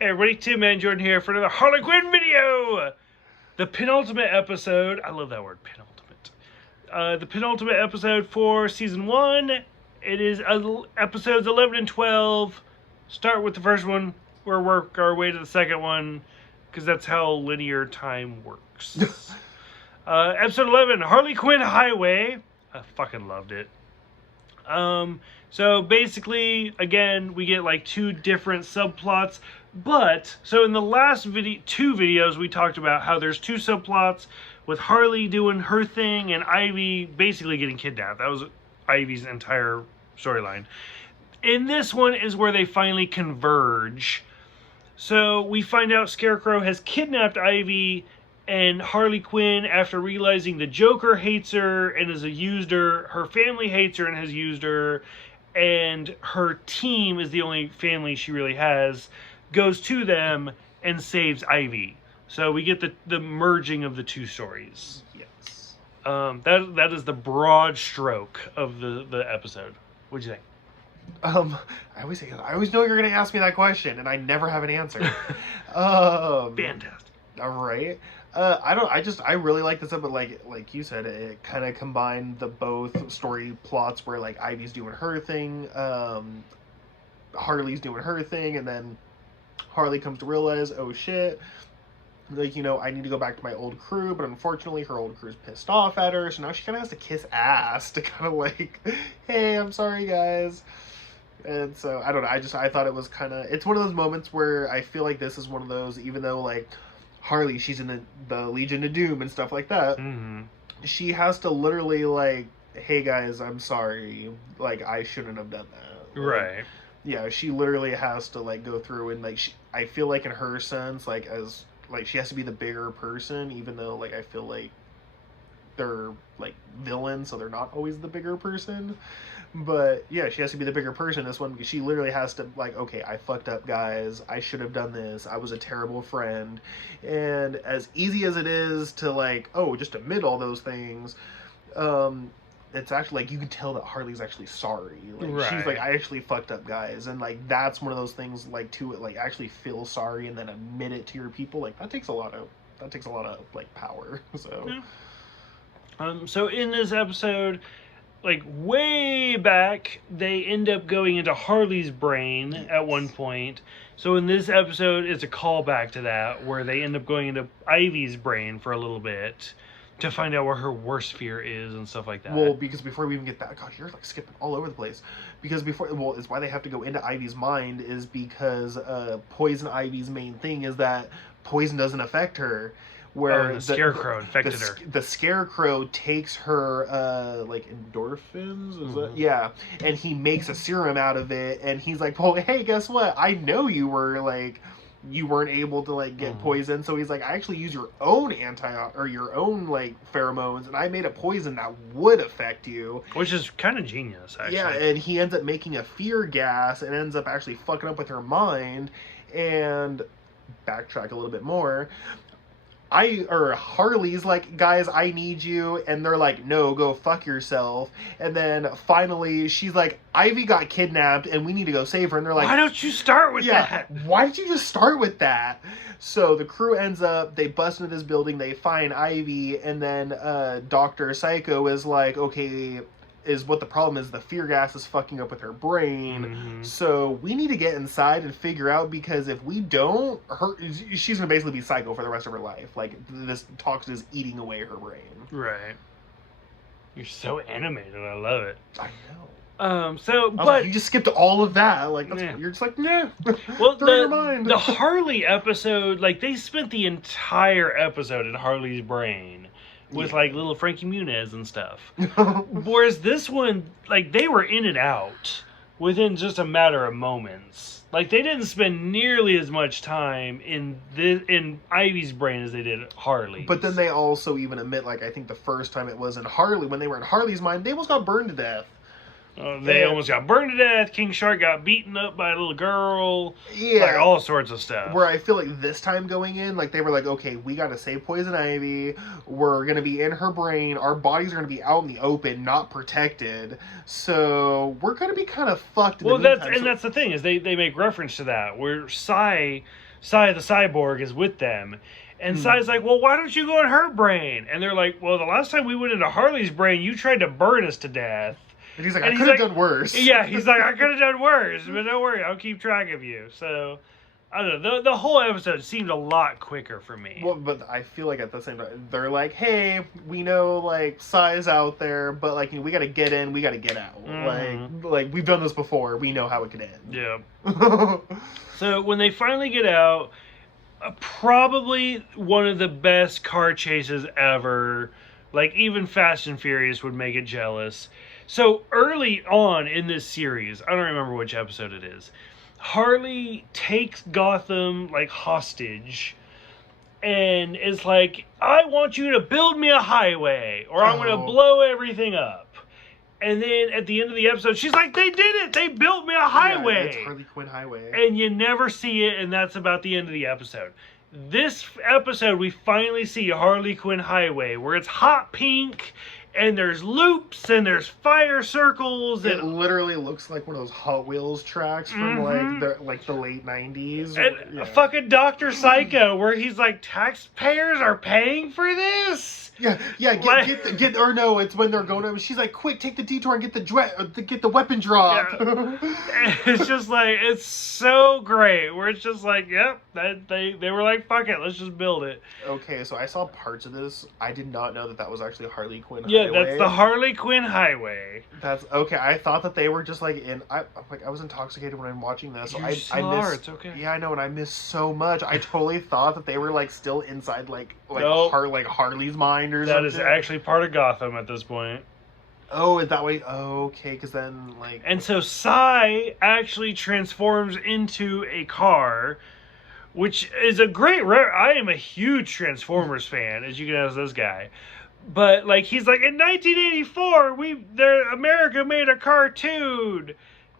Hey everybody, Tim and Jordan here for another Harley Quinn video! The penultimate episode, I love that word, penultimate. The penultimate episode for season 1. It is episodes 11 and 12. Start with the first one, we'll work our way to the second one, because that's how linear time works. Episode 11, Harley Quinn Highway. I fucking loved it. So basically, again, we get like two different subplots. But, so in the last two videos, we talked about how there's two subplots with Harley doing her thing and Ivy basically getting kidnapped. That was Ivy's entire storyline. In this one is where they finally converge. So we find out Scarecrow has kidnapped Ivy, and Harley Quinn, after realizing the Joker hates her and has used her family hates her and has used her, and her team is the only family she really has, goes to them and saves Ivy. So we get the merging of the two stories. Yes. That is the broad stroke of the episode. What'd you think? I always know you're gonna ask me that question, and I never have an answer. Fantastic. All right. I really like this episode. Like you said, it kind of combined the both story plots where like Ivy's doing her thing, Harley's doing her thing, and then Harley comes to realize, oh shit, like, you know, I need to go back to my old crew, but unfortunately her old crew's pissed off at her, so now she kind of has to kiss ass to kind of like, hey, I'm sorry guys. And so, I don't know, I thought it was kind of, it's one of those moments where I feel like this is one of those, even though like Harley, she's in the Legion of Doom and stuff like that, she has to literally like, hey guys, I'm sorry, like I shouldn't have done that. Right. Yeah, she literally has to like go through and like I feel like in her sense, like as like she has to be the bigger person, even though like I feel like they're like villains, so they're not always the bigger person. But yeah, she has to be the bigger person this one, because she literally has to like, okay, I fucked up guys, I should have done this, I was a terrible friend. And as easy as it is to like, oh, just admit all those things, it's actually like you can tell that Harley's actually sorry. Like right. She's like, I actually fucked up guys, and like that's one of those things like to like actually feel sorry and then admit it to your people. Like that takes a lot of like power. So yeah. So in this episode, like way back, they end up going into Harley's brain at one point. So in this episode, it's a callback to that, where they end up going into Ivy's brain for a little bit to find out where her worst fear is and stuff like that. Well, because before we even get that, gosh, you're like skipping all over the place. Because it's why they have to go into Ivy's mind, is because Poison Ivy's main thing is that poison doesn't affect her. Where the Scarecrow infected her. The Scarecrow takes her like endorphins, is that? Yeah, and he makes a serum out of it, and he's like, well, hey, guess what? I know you weren't able to like get poison, so he's like, I actually use your own your own like pheromones, and I made a poison that would affect you, which is kind of genius, actually. Yeah, and he ends up making a fear gas and ends up actually fucking up with her mind. And backtrack a little bit more, Harley's like, guys, I need you, and they're like, no, go fuck yourself. And then finally she's like, Ivy got kidnapped and we need to go save her, and they're like, why don't you start with that? Why did you just start with that? So the crew ends up, they bust into this building, they find Ivy, and then Dr. Psycho is like, okay, what the problem is, the fear gas is fucking up with her brain, so we need to get inside and figure out, because if we don't, she's gonna basically be psycho for the rest of her life. Like, this toxin is eating away her brain. Right. You're so animated, I love it. I know. But like, you just skipped all of that. Like, you're just like, nah. Well, your mind. The Harley episode, like, they spent the entire episode in Harley's brain with like little Frankie Muniz and stuff. Whereas this one, like, they were in and out within just a matter of moments. Like, they didn't spend nearly as much time in Ivy's brain as they did Harley's. But then they also even admit, like, I think the first time it was in Harley, when they were in Harley's mind, they almost got burned to death. They almost got burned to death. King Shark got beaten up by a little girl. Yeah. Like, all sorts of stuff. Where I feel like this time going in, like, they were like, okay, we gotta save Poison Ivy. We're gonna be in her brain. Our bodies are gonna be out in the open, not protected. So we're gonna be kind of fucked. Well, that's the thing, is they make reference to that, where Sai the cyborg is with them. And Sai's like, well, why don't you go in her brain? And they're like, well, the last time we went into Harley's brain, you tried to burn us to death. And he's like, I could have done worse. Yeah, he's like, I could have done worse, but don't worry, I'll keep track of you. So, I don't know, the whole episode seemed a lot quicker for me. Well, but I feel like at the same time, they're like, hey, we know, like, Sai's out there, but, like, we gotta get in, we gotta get out. Like, we've done this before, we know how it could end. Yeah. So, when they finally get out, probably one of the best car chases ever. Like, even Fast and Furious would make it jealous. So, early on in this series, I don't remember which episode it is, Harley takes Gotham, like, hostage, and is like, I want you to build me a highway, or I'm going to blow everything up. And then at the end of the episode, she's like, they did it! They built me a highway! Yeah, it's Harley Quinn Highway. And you never see it, and that's about the end of the episode. This episode, we finally see Harley Quinn Highway, where it's hot pink, and there's loops, and there's fire circles. It literally looks like one of those Hot Wheels tracks from like the late 90s. And fucking Dr. Psycho, where he's like, taxpayers are paying for this? Or no, it's when they're going to, she's like, quick, take the detour and get the weapon drop. Yeah. It's just like, it's so great, where it's just like, yep, they were like, fuck it, let's just build it. Okay, so I saw parts of this. I did not know that was actually Harley Quinn Highway. Yeah, that's the Harley Quinn Highway. That's okay. I thought that they were just like I was intoxicated when I'm watching this. So I missed. It's okay. Yeah, I know, and I missed so much. I totally thought that they were like still inside like nope. Harley's mind or something. That is actually part of Gotham at this point. Oh, is that way? Oh, okay, because then like. And so Sai actually transforms into a car, which is a great. I am a huge Transformers fan, as you can ask this guy. But like he's like, in 1984, America made a cartoon,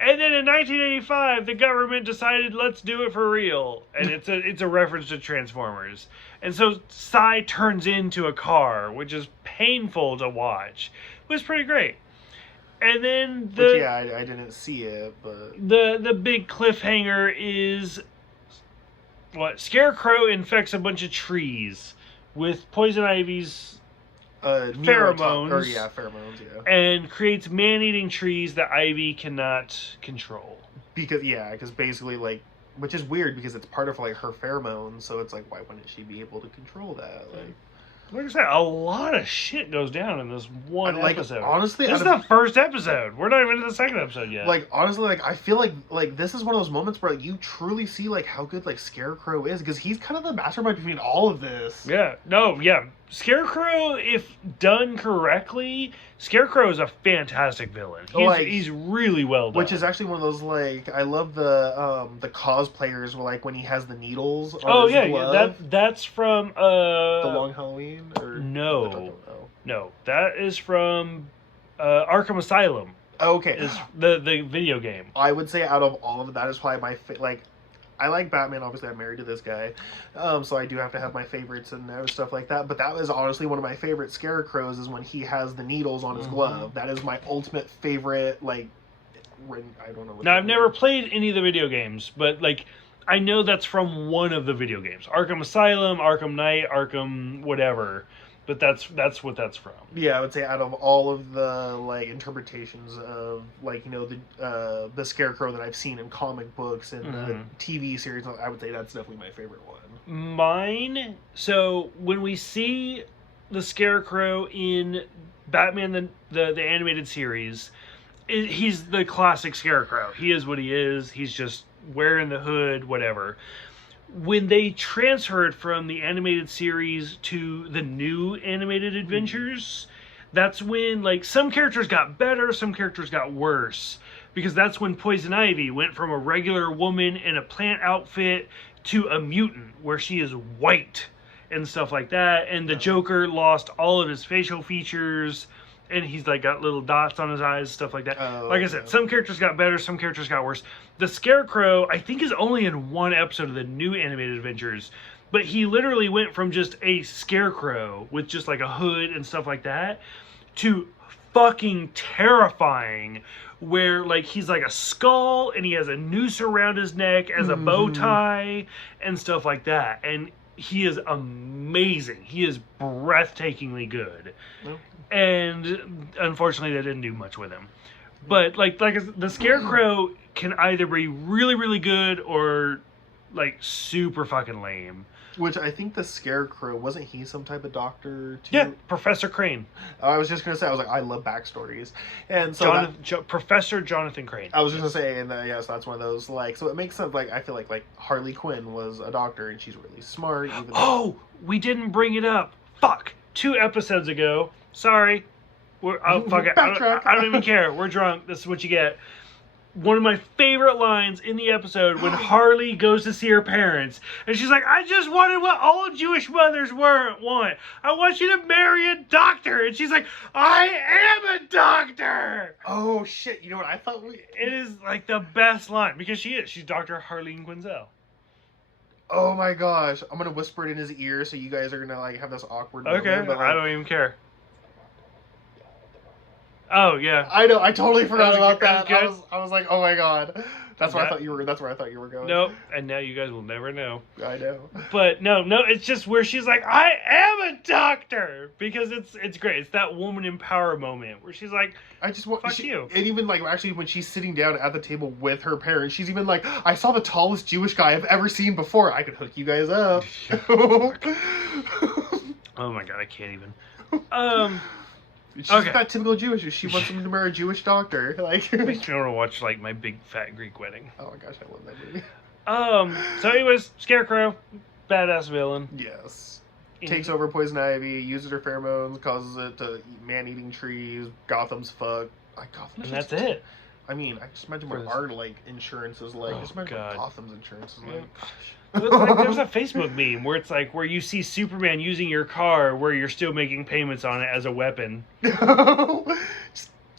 and then in 1985 the government decided let's do it for real, and it's a reference to Transformers. And so Sai turns into a car, which is painful to watch. It was pretty great. And then I didn't see it, but the big cliffhanger is what Scarecrow infects a bunch of trees with Poison Ivy's pheromones. Pheromones, yeah. And creates man-eating trees that Ivy cannot control. Because basically, like, which is weird because it's part of like her pheromones, so it's like, why wouldn't she be able to control that? Like I said, a lot of shit goes down in this one episode. Honestly, this is the first episode. We're not even into the second episode yet. Like, honestly, like, I feel like this is one of those moments where like, you truly see like how good like Scarecrow is, because he's kind of the mastermind between all of this. Yeah. Scarecrow, if done correctly, Scarecrow is a fantastic villain. He's really well done. Which is actually one of those, like, I love the cosplayers where, like, when he has the needles on his glove. That's from The Long Halloween? Or no. I don't know. No, that is from Arkham Asylum. Okay. Is the video game. I would say out of all of it, that is probably my I like Batman. Obviously, I'm married to this guy, so I do have to have my favorites and stuff like that. But that was honestly one of my favorite Scarecrows, is when he has the needles on his glove. That is my ultimate favorite. Like, I don't know. Now, I've never played any of the video games, but like, I know that's from one of the video games: Arkham Asylum, Arkham Knight, Arkham whatever. But that's what that's from. Yeah, I would say out of all of the like interpretations of like, you know, the Scarecrow that I've seen in comic books and the TV series, I would say that's definitely my favorite one. Mine. So when we see the Scarecrow in Batman the animated series, he's the classic Scarecrow. He is what he is. He's just wearing the hood, whatever. When they transferred from the animated series to the new animated adventures, that's when, like, some characters got better, some characters got worse. Because that's when Poison Ivy went from a regular woman in a plant outfit to a mutant, where she is white and stuff like that. And the Joker lost all of his facial features and he's like got little dots on his eyes, stuff like that. Oh, Like I said, some characters got better, some characters got worse. The Scarecrow, I think, is only in one episode of the new animated adventures, but he literally went from just a scarecrow with just like a hood and stuff like that to fucking terrifying, where like he's like a skull and he has a noose around his neck as a bow tie and stuff like that. And he is amazing. He is breathtakingly good. Nope. And unfortunately, they didn't do much with him. But like the Scarecrow can either be really, really good or like super fucking lame. Which I think the Scarecrow, wasn't he some type of doctor too? Yeah, Professor Crane. I was just gonna say, I was like, I love backstories, and so Professor Jonathan Crane. I was just gonna say, and yes, that's one of those like. So it makes sense. Like I feel like Harley Quinn was a doctor, and she's really smart. Even oh, we didn't bring it up. Fuck. 2 episodes ago. Sorry. Fuck it. I don't even care. We're drunk. This is what you get. One of my favorite lines in the episode when Harley goes to see her parents and she's like, I just wanted what all Jewish mothers want. I want you to marry a doctor. And she's like, I am a doctor. Oh shit. You know what I thought? It is like the best line because she's Dr. Harleen Quinzel. Oh my gosh. I'm going to whisper it in his ear so you guys are going to like have this awkward moment. Okay. But, like, I don't even care. Oh yeah, I know. I totally forgot about that. I was like, oh my god, that's where I thought you were. That's where I thought you were going. Nope. And now you guys will never know. I know. But no, it's just where she's like, I am a doctor, because it's great. It's that woman in power moment where she's like, I just want fuck you. And even like actually when she's sitting down at the table with her parents, she's even like, I saw the tallest Jewish guy I've ever seen before. I could hook you guys up. Oh my god, I can't even. She's that typical Jewish. She wants him to marry a Jewish doctor. Like, makes me want to watch like My Big Fat Greek Wedding. Oh my gosh, I love that movie. So anyways, Scarecrow, badass villain. Yes. Takes over Poison Ivy, uses her pheromones, causes it to eat man-eating trees. Gotham's fucked. And that's it. I mean, I just imagine what our like insurance is like. Just imagine what Gotham's insurance is like. Gosh. Like, there's a Facebook meme where it's like where you see Superman using your car where you're still making payments on it as a weapon.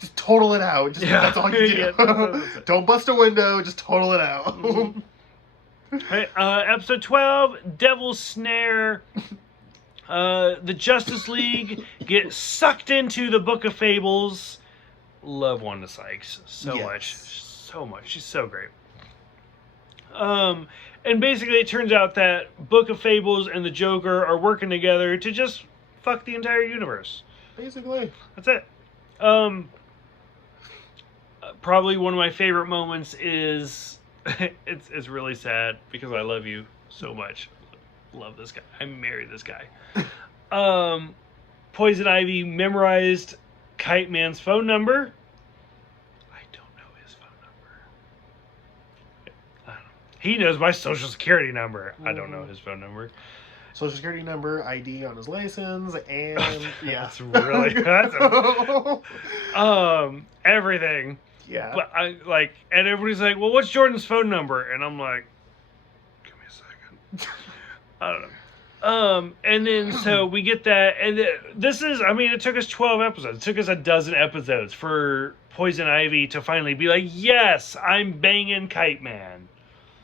just total it out. That's all you do. Yeah, that's Don't bust a window. Just total it out. Right, episode 12, Devil's Snare. The Justice League get sucked into the Book of Fables. Love Wanda Sykes so much. She's so great. And basically it turns out that Book of Fables and the Joker are working together to just fuck the entire universe. Basically. That's it. Probably one of my favorite moments is it's really sad because I love you so much. Love this guy. I married this guy. Poison Ivy memorized Kite Man's phone number. He knows my social security number. I don't know his phone number. Social security number, ID on his license, and yeah. That's everything. Yeah. But and everybody's like, well, what's Jordan's phone number? And I'm like, give me a second. I don't know. And then so we get that, and this is, I mean, it took us 12 episodes. It took us a dozen episodes for Poison Ivy to finally be like, yes, I'm banging Kite Man.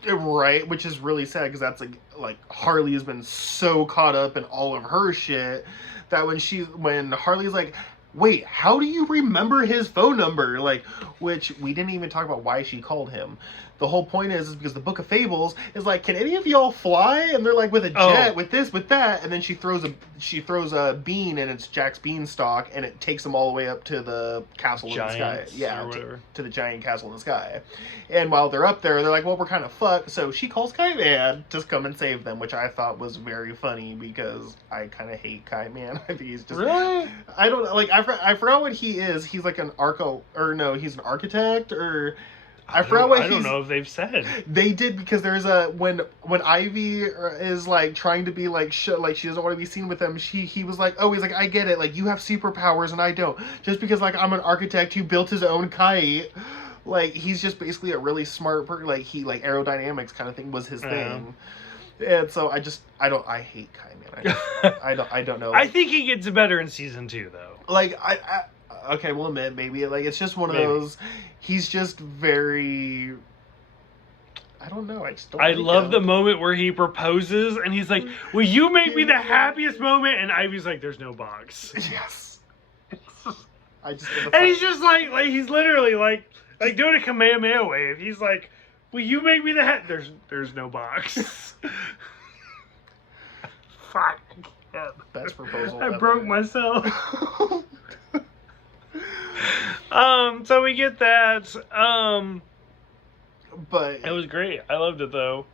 Right, which is really sad because that's like Harley has been so caught up in all of her shit that when Harley's like, wait, how do you remember his phone number? Like, which we didn't even talk about why she called him. The whole point is because the Book of Fables is like, can any of y'all fly? And they're like, with a jet, with this, with that, and then she throws a bean, and it's Jack's beanstalk, and it takes them all the way up to the castle in the sky. Yeah, to the giant castle in the sky. And while they're up there, they're like, well, we're kind of fucked. So she calls Kite Man to come and save them, which I thought was very funny because I kind of hate Kite Man. I think he's just really. I don't like. I forgot what he is. He's like he's an architect or. I don't know if they've said. They did because there's when Ivy is like trying to be like she doesn't want to be seen with him. He was like, he's like, I get it, like you have superpowers and I don't. Just because like I'm an architect who built his own kite. Like he's just basically a really smart person. Like he like aerodynamics kind of thing was his thing. And so I hate Kite Man. I don't know. I think he gets better in season 2 though. Like Okay, we'll admit, maybe like it's just one of Maybe. those. He's just very. I don't know. I just don't. I like love him. the moment where he proposes and he's like, "Will you make me the happiest moment?" And Ivy's like, "There's no box." Yes. I just. And he's just like he's literally like doing a Kamehameha wave. He's like, "Will you make me the There's no box." Fuck. Yeah. Best proposal. I ever. broke myself. So we get that. But It was great. I loved it though.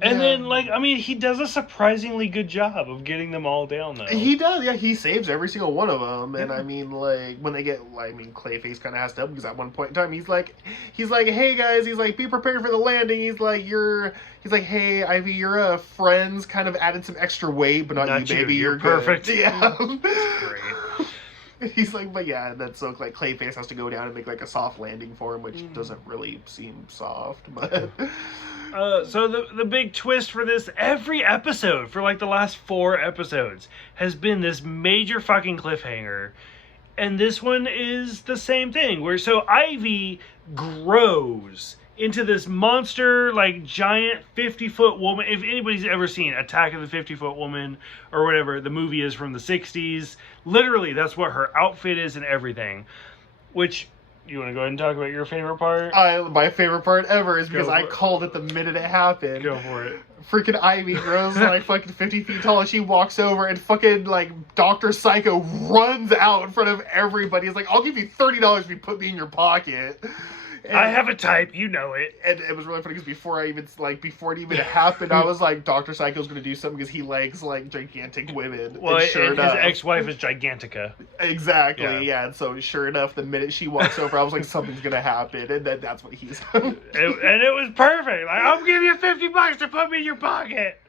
And Yeah. then, like, I mean, he does a surprisingly good job of getting them all down, though. he does, yeah. He saves every single one of them, and Yeah. I mean, like when they get, I mean, Clayface kind of has to help because at one point in time, he's like, "Hey guys," he's like, "Be prepared for the landing." He's like, "Hey Ivy, your friends kind of added some extra weight, but not you, baby. You're good." perfect. Yeah. Great. He's like, but yeah, and then so like Clayface has to go down and make like a soft landing for him, which doesn't really seem soft, but. So the big twist for this, every episode for like the last 4 episodes has been this major fucking cliffhanger. And this one is the same thing where so Ivy grows into this monster, like giant 50-foot woman. If anybody's ever seen Attack of the 50-Foot Woman or whatever, the movie is from the 60s. Literally, that's what her outfit is and everything. Which, you want to go ahead and talk about your favorite part? My favorite part ever is because Go I for it. called it the minute it happened. Go for it. Freaking Ivy grows like fucking 50 feet tall, and she walks over and fucking like Dr. Psycho runs out in front of everybody. He's like, "I'll give you $30 if you put me in your pocket." And, I have a type, you know it. and it was really funny because before it even happened, I was like, Dr. Psycho's gonna do something because he likes like gigantic women. Well, and sure and his enough, ex-wife is Gigantica. exactly, yeah. And so sure enough, the minute she walks over, I was like, something's gonna happen, and then that's what he's. And it was perfect. Like, I'll give you $50 to put me in your pocket.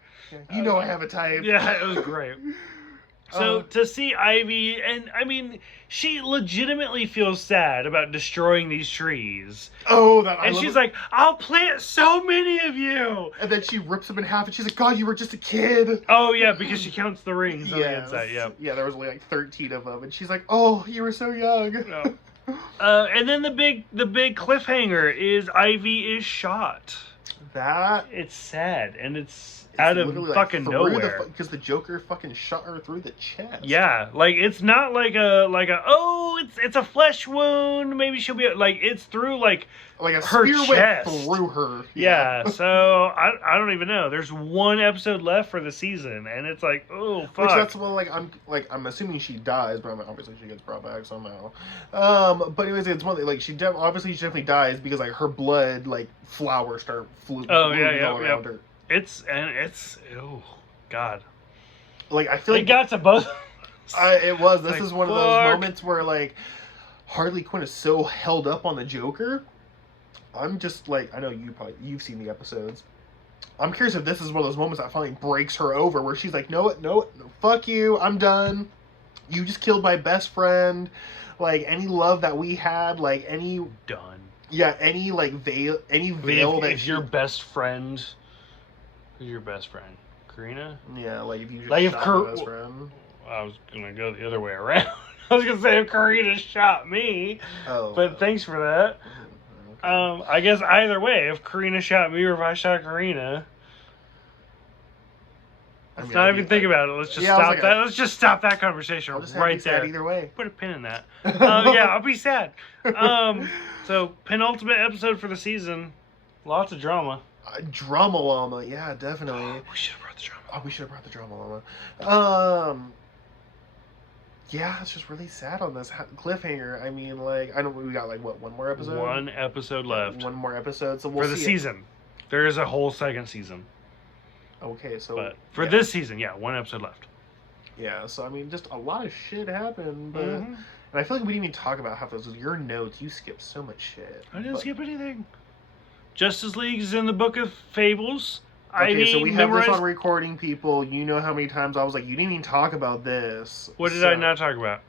You know I have a type. Yeah, it was great. So to see Ivy, and I mean, she legitimately feels sad about destroying these trees. Oh, And she's like, "I'll plant so many of you." and then she rips them in half, and she's like, "God, you were just a kid." Oh yeah, because she counts the rings on the Yes. inside. Yeah. Yeah, there was only like 13 of them, and she's like, "Oh, you were so young." No. And then the big cliffhanger is Ivy is shot. That It's sad, and it's out of literally, fucking nowhere. because the Joker fucking shot her through the chest. Yeah, like it's not like a it's a flesh wound. Maybe she'll be like it's through like like a her spear chest. went through her. yeah. So I don't even know. There's 1 episode left for the season, and it's like oh fuck. Which that's well, I'm assuming she dies, but obviously she gets brought back somehow. But anyways, it's one thing like she definitely dies because like her blood like flowers start floating Oh, yeah, all around her. It's oh god. Like I feel It like got to both. it was. This Like, is one of fuck. those moments where like Harley Quinn is so held up on the Joker. I'm just like, I know you've seen the episodes. I'm curious if this is one of those moments that finally breaks her over, where she's like, no, fuck you, I'm done. You just killed my best friend. Like any love that we had, like any Done. yeah, any like veil that If your best friend, who's your best friend? Karina? yeah, like if you just Like if shot Kurt- my best friend. I was gonna go the other way around. I was gonna say if Karina shot me, Oh, but thanks for that. okay. I guess either way, if Karina shot me or if I shot Karina, let's not even think about it. Let's just Yeah, I was stop like, that. Let's just stop that conversation I'll just right be sad there. either way. Put a pin in that. Yeah, I'll be sad. So penultimate episode for the season. Lots of drama. Drama llama, yeah, definitely. We should have brought the drama. Oh, we should have brought the drama llama. Yeah, it's just really sad on this cliffhanger. I mean, like, I know we got like what, one more episode? 1 episode left One more episode, so we'll for the see it. season. There is a whole second season, Okay, so but for yeah. this season, yeah, 1 episode left. Yeah, so I mean, just a lot of shit happened, but Mhm. and I feel like we didn't even talk about half those. Your notes, you skipped so much shit. I didn't But- skip anything. Justice League is in the Book of Fables. Okay, so we have memorized. this on recording, people. You know how many times I was like, you didn't even talk about this. What did So- I not talk about?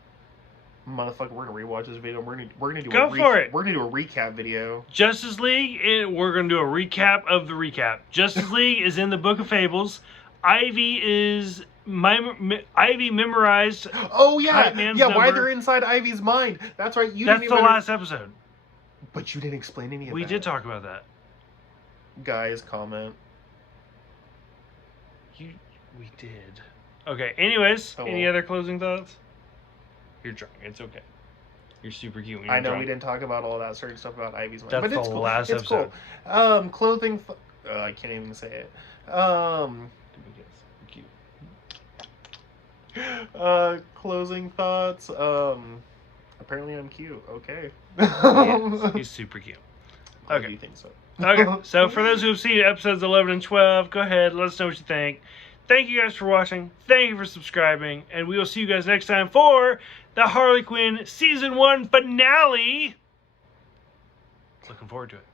Motherfucker, we're gonna rewatch this video. We're gonna do Go for it. We're gonna do a recap video. Justice League, we're going to do a recap of the recap. Justice League is in the Book of Fables. Ivy is Ivy memorized. Oh yeah, Kite Man's yeah. Why number. they're inside Ivy's mind? That's right. That's the last episode. But you didn't explain any of We that. did talk about that. Guys, comment. We did. Okay. Anyways, Oh, any well. other closing thoughts? You're drunk. It's okay. You're super cute when you're I know drunk. we didn't talk about all that certain stuff about Ivy's mind, That's but the it's cool. last It's episode. cool. Clothing. I can't even say it. Cute. Closing thoughts. Apparently I'm cute. Okay. Yes, he's super cute. Why Okay. do you think so? Okay, so for those who have seen episodes 11 and 12, go ahead, let us know what you think. Thank you guys for watching. Thank you for subscribing. And we will see you guys next time for the Harley Quinn Season 1 finale. Looking forward to it.